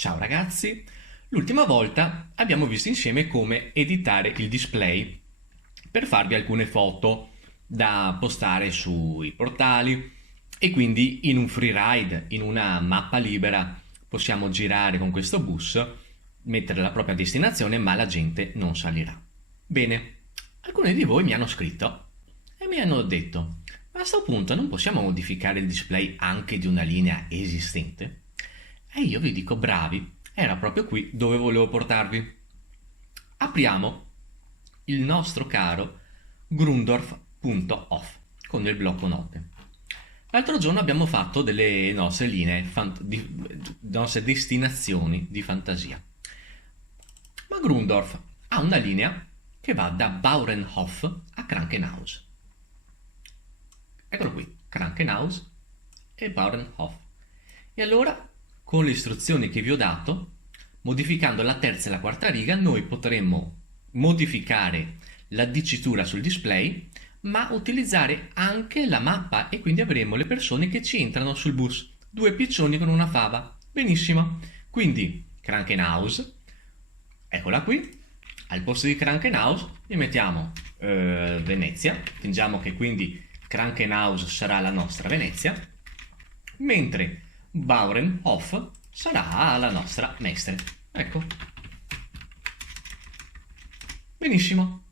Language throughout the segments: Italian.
Ciao ragazzi, l'ultima volta abbiamo visto insieme come editare il display per farvi alcune foto da postare sui portali e quindi in un freeride, in una mappa libera, possiamo girare con questo bus, mettere la propria destinazione ma la gente non salirà. Bene, alcuni di voi mi hanno scritto e mi hanno detto: ma a questo punto non possiamo modificare il display anche di una linea esistente? E io vi dico bravi, era proprio qui dove volevo portarvi. Apriamo il nostro caro Grundorf.off con il blocco note. L'altro giorno abbiamo fatto delle nostre linee, nostre destinazioni di fantasia. Ma Grundorf ha una linea che va da Bauernhof a Krankenhaus. Eccolo qui, Krankenhaus e Bauernhof. E allora, con le istruzioni che vi ho dato, modificando la terza e la quarta riga, noi potremmo modificare la dicitura sul display, ma utilizzare anche la mappa e quindi avremo le persone che ci entrano sul bus. Due piccioni con una fava. Benissimo. Quindi, Krankenhaus, eccola qui. Al posto di Krankenhaus gli mettiamo Venezia. Fingiamo che quindi Krankenhaus sarà la nostra Venezia, mentre Bauernhof sarà la nostra Mestre. Ecco. Benissimo.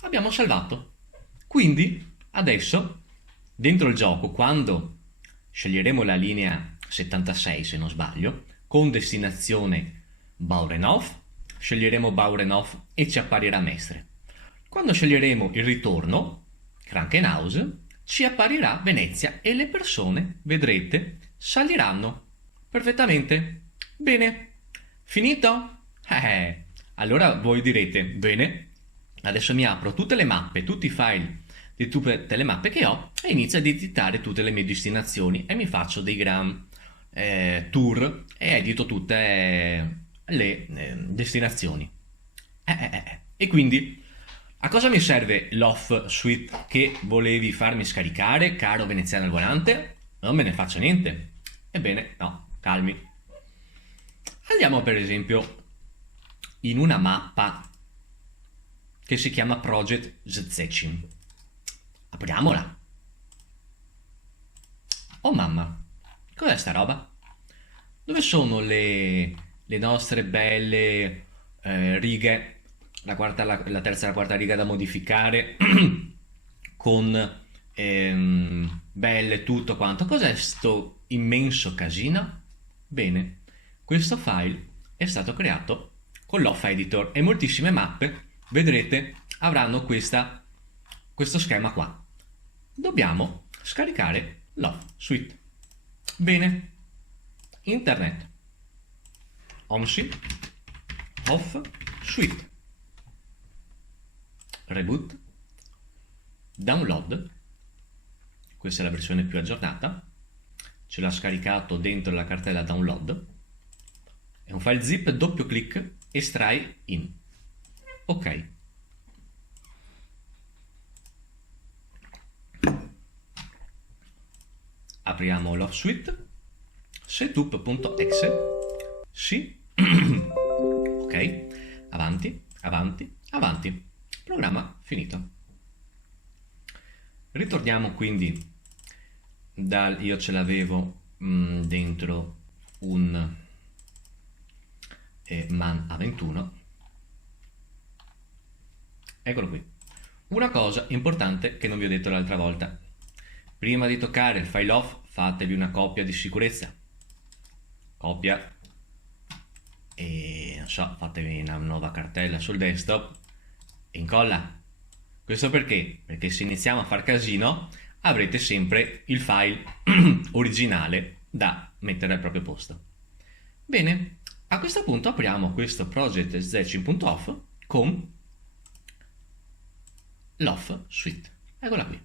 Abbiamo salvato. Quindi, adesso, dentro il gioco, quando sceglieremo la linea 76, se non sbaglio, con destinazione Bauernhof, sceglieremo Bauernhof e ci apparirà Mestre. Quando sceglieremo il ritorno, Krankenhaus, ci apparirà Venezia e le persone, vedrete, saliranno. Perfettamente. Bene. Finito? Allora voi direte, bene, adesso mi apro tutte le mappe, tutti i file di tutte le mappe che ho e inizio ad editare tutte le mie destinazioni e mi faccio dei gran tour e edito tutte le destinazioni. E quindi a cosa mi serve l'off suite che volevi farmi scaricare, caro veneziano al volante? Non me ne faccio niente. Ebbene, no, calmi. Andiamo per esempio in una mappa che si chiama Project Szczecin. Apriamola. Oh mamma, cos'è sta roba? Dove sono le nostre belle righe, la terza e la quarta riga da modificare con belle tutto quanto? Cos'è sto immenso casino? Bene, questo file è stato creato con l'off editor e moltissime mappe, vedrete, avranno questo schema qua. Dobbiamo scaricare l'off suite. Bene, internet, OMSI, off suite, reboot, download, questa è la versione più aggiornata, ce l'ha scaricato dentro la cartella download, è un file zip, doppio clic, estrai in. Ok. Apriamo l'off suite, setup.exe, sì, ok, avanti, avanti, avanti, programma finito. Ritorniamo quindi io ce l'avevo dentro un MAN A21. Eccolo qui. Una cosa importante che non vi ho detto l'altra volta: prima di toccare il file off fatevi una copia di sicurezza, copia e non so, fatevi una nuova cartella sul desktop e incolla. Questo perché? Perché se iniziamo a far casino avrete sempre il file originale da mettere al proprio posto. Bene, a questo punto apriamo questo project Szczecin.off con l'off suite. Eccola qui.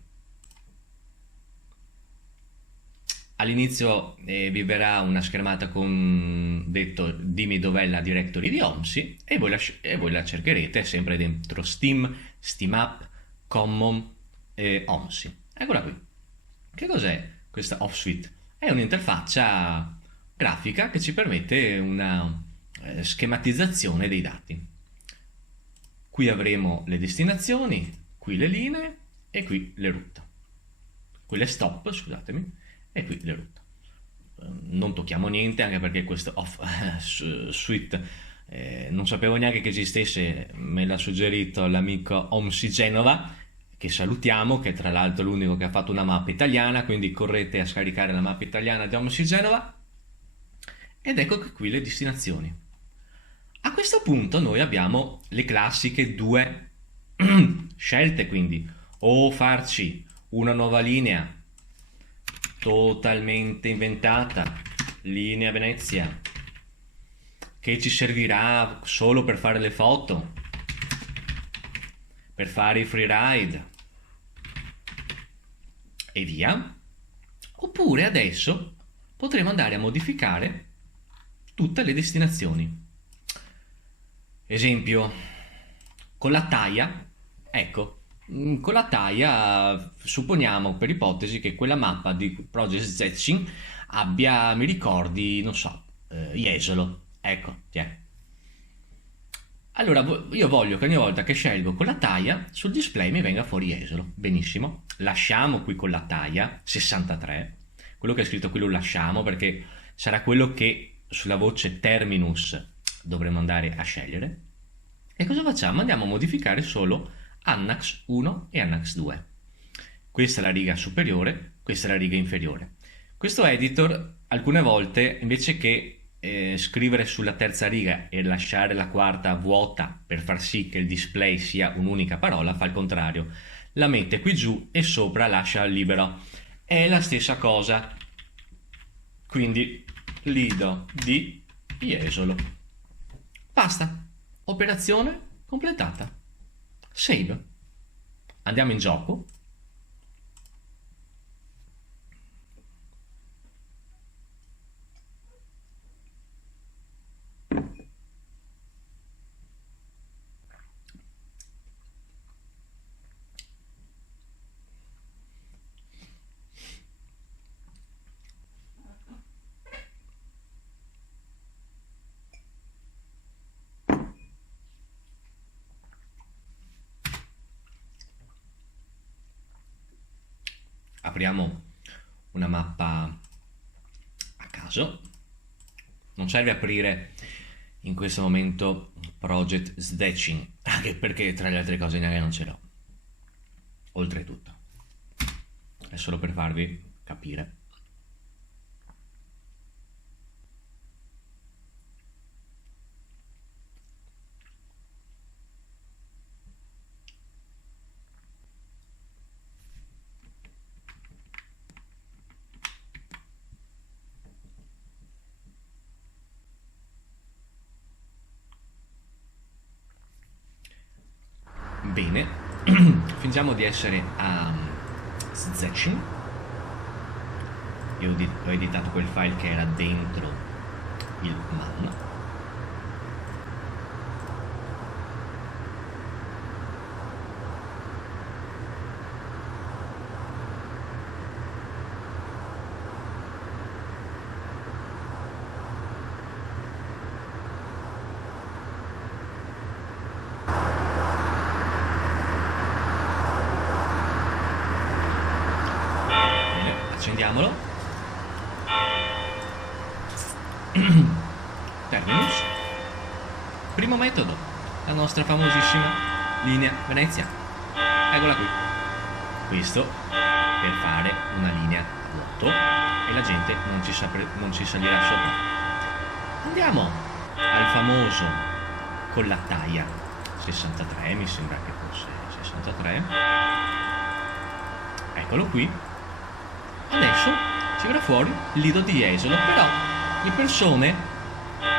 All'inizio vi verrà una schermata con detto dimmi dov'è la directory di OMSI e voi la cercherete sempre dentro Steam, SteamUp, Common e OMSI. Eccola qui. Che cos'è questa off suite? È un'interfaccia grafica che ci permette una schematizzazione dei dati. Qui avremo le destinazioni, qui le linee e qui le route. Qui le stop, scusatemi, e qui le route. Non tocchiamo niente, anche perché questo suite non sapevo neanche che esistesse, me l'ha suggerito l'amico Omsi Genova, che salutiamo, che tra l'altro è l'unico che ha fatto una mappa italiana, quindi correte a scaricare la mappa italiana di Omsi Genova. Ed ecco che qui le destinazioni. A questo punto noi abbiamo le classiche due scelte, quindi o farci una nuova linea totalmente inventata, linea Venezia, che ci servirà solo per fare le foto, per fare i freeride e via, oppure adesso potremo andare a modificare tutte le destinazioni. Esempio, con la Thaia, ecco, con la Thaia supponiamo per ipotesi che quella mappa di Project Zetchin abbia, mi ricordi, non so, Jesolo, ecco, tiè. Allora io voglio che ogni volta che scelgo con la Thaia sul display mi venga fuori Jesolo, benissimo, lasciamo qui con la Thaia 63, quello che è scritto qui lo lasciamo perché sarà quello che sulla voce terminus dovremo andare a scegliere. E cosa facciamo? Andiamo a modificare solo Annax 1 e Annax 2. Questa è la riga superiore, questa è la riga inferiore. Questo editor alcune volte invece che scrivere sulla terza riga e lasciare la quarta vuota per far sì che il display sia un'unica parola, fa il contrario, la mette qui giù e sopra lascia libero. È la stessa cosa, quindi Lido di Jesolo. Basta, operazione completata. Save. Andiamo in gioco. Apriamo una mappa a caso. Non serve aprire in questo momento Project Zetchin, anche perché tra le altre cose neanche non ce l'ho. Oltretutto, è solo per farvi capire. Bene, fingiamo di essere a Zetchin. Io ho editato quel file che era dentro il man. Accendiamolo. Terminus. Primo metodo, la nostra famosissima linea Venezia. Eccola qui. Questo per fare una linea vuoto e la gente non ci salirà sopra. Andiamo al famoso con la Thaia 63, mi sembra che fosse 63. Eccolo qui. Adesso ci verrà fuori il Lido di Jesolo, però le persone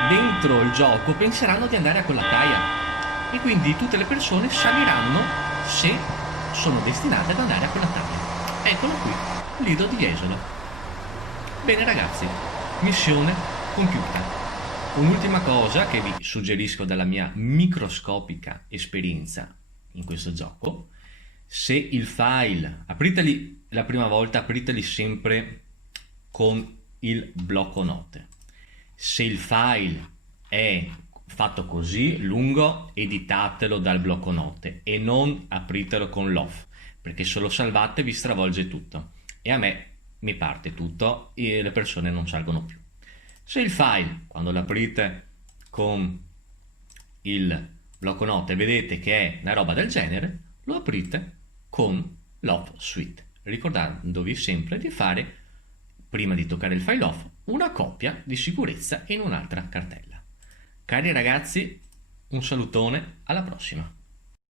dentro il gioco penseranno di andare a quella Thaia e quindi tutte le persone saliranno se sono destinate ad andare a quella Thaia. Eccolo qui, Lido di Jesolo. Bene ragazzi, missione compiuta. Un'ultima cosa che vi suggerisco dalla mia microscopica esperienza in questo gioco: se il file, apriteli la prima volta, apriteli sempre con il blocco note. Se il file è fatto così lungo, editatelo dal blocco note e non apritelo con l'off, perché se lo salvate vi stravolge tutto e a me mi parte tutto e le persone non salgono più. Se il file, quando lo aprite con il blocco note, vedete che è una roba del genere, lo aprite con l'off suite, ricordandovi sempre di fare, prima di toccare il file off, una copia di sicurezza in un'altra cartella. Cari ragazzi, un salutone, alla prossima!